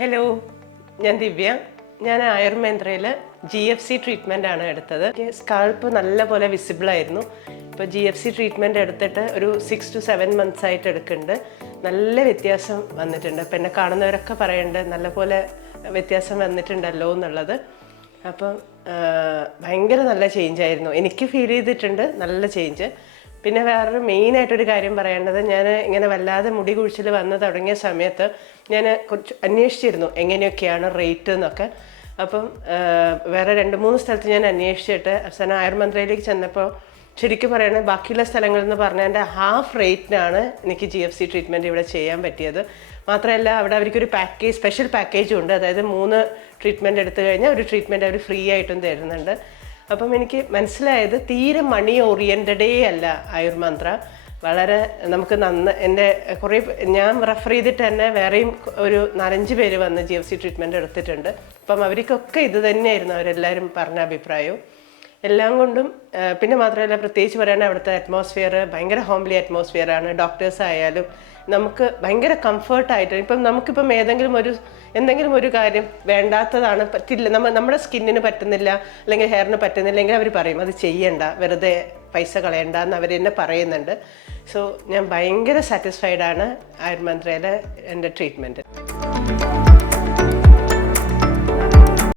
Hello, ഞാൻ ദിവ്യ. ഞാൻ ആയുർവേന്ദ്രയിൽ GFC treatment ആണ് എടുത്തത്. സ്കാൾപ്പ് നല്ലപോലെ വിസിബിൾ ആയിരുന്നു. ഇപ്പോൾ GFC ട്രീറ്റ്മെൻറ്റ് എടുത്തിട്ട് ഒരു 6 to 7 months ആയിട്ട് എടുക്കുന്നുണ്ട്. നല്ല വ്യത്യാസം വന്നിട്ടുണ്ട്. അപ്പം എന്നെ കാണുന്നവരൊക്കെ പറയുന്നുണ്ട് നല്ലപോലെ വ്യത്യാസം വന്നിട്ടുണ്ടല്ലോ എന്നുള്ളത്. അപ്പം ഭയങ്കര നല്ല ചേഞ്ച് ആയിരുന്നു. എനിക്ക് ഫീൽ ചെയ്തിട്ടുണ്ട് നല്ല ചേഞ്ച്. പിന്നെ വേറൊരു മെയിനായിട്ടൊരു കാര്യം പറയേണ്ടത്, ഞാൻ ഇങ്ങനെ വല്ലാതെ മുടി കുഴിച്ചിൽ വന്ന് തുടങ്ങിയ സമയത്ത് ഞാൻ കുറച്ച് അന്വേഷിച്ചിരുന്നു എങ്ങനെയൊക്കെയാണ് റേറ്റ് എന്നൊക്കെ. അപ്പം വേറെ 2-3 സ്ഥലത്ത് ഞാൻ അന്വേഷിച്ചിട്ട് അവസാനം ആയുർമന്ത്രയിലേക്ക് ചെന്നപ്പോൾ ശരിക്കും പറയണത് ബാക്കിയുള്ള സ്ഥലങ്ങളിൽ നിന്ന് പറഞ്ഞതിൻ്റെ ഹാഫ് റേറ്റിനാണ് എനിക്ക് GFC ട്രീറ്റ്മെൻറ്റ് ഇവിടെ ചെയ്യാൻ പറ്റിയത്. മാത്രമല്ല അവിടെ അവർക്കൊരു സ്പെഷ്യൽ പാക്കേജും ഉണ്ട്. അതായത് 3 ട്രീറ്റ്മെൻറ്റ് എടുത്തു കഴിഞ്ഞാൽ ഒരു ട്രീറ്റ്മെൻറ്റ് അവർ ഫ്രീ ആയിട്ടും തരുന്നുണ്ട്. അപ്പം എനിക്ക് മനസ്സിലായത് തീരെ മണി ഓറിയൻറ്റഡേ അല്ല ആയുർമന്ത്ര. വളരെ നമുക്ക് എൻ്റെ കുറേ ഞാൻ റെഫർ ചെയ്തിട്ട് തന്നെ വേറെയും ഒരു 4-5 പേര് വന്ന് GFC ട്രീറ്റ്മെൻറ്റ് എടുത്തിട്ടുണ്ട്. അപ്പം അവർക്കൊക്കെ ഇത് തന്നെയായിരുന്നു അവരെല്ലാവരും പറഞ്ഞ അഭിപ്രായവും എല്ലാം കൊണ്ടും. പിന്നെ മാത്രമല്ല പ്രത്യേകിച്ച് പറയുകയാണെങ്കിൽ അവിടുത്തെ അറ്റ്മോസ്ഫിയർ ഭയങ്കര ഹോംലി അറ്റ്മോസ്ഫിയറാണ്. ഡോക്ടേഴ്സ് ആയാലും നമുക്ക് ഭയങ്കര കംഫർട്ടായിട്ട്, ഇപ്പം നമുക്കിപ്പം എന്തെങ്കിലും ഒരു കാര്യം വേണ്ടാത്തതാണ്, പറ്റില്ല, നമ്മുടെ സ്കിന്നിന് പറ്റുന്നില്ല അല്ലെങ്കിൽ ഹെയറിന് പറ്റുന്നില്ലെങ്കിൽ അവർ പറയും അത് ചെയ്യണ്ട, വെറുതെ പൈസ കളയണ്ട എന്ന് അവർ തന്നെ പറയുന്നുണ്ട്. സോ ഞാൻ ഭയങ്കര സാറ്റിസ്ഫൈഡാണ് ആയുർമന്ത്രയിലെ എൻ്റെ ട്രീറ്റ്മെൻറ്റ്.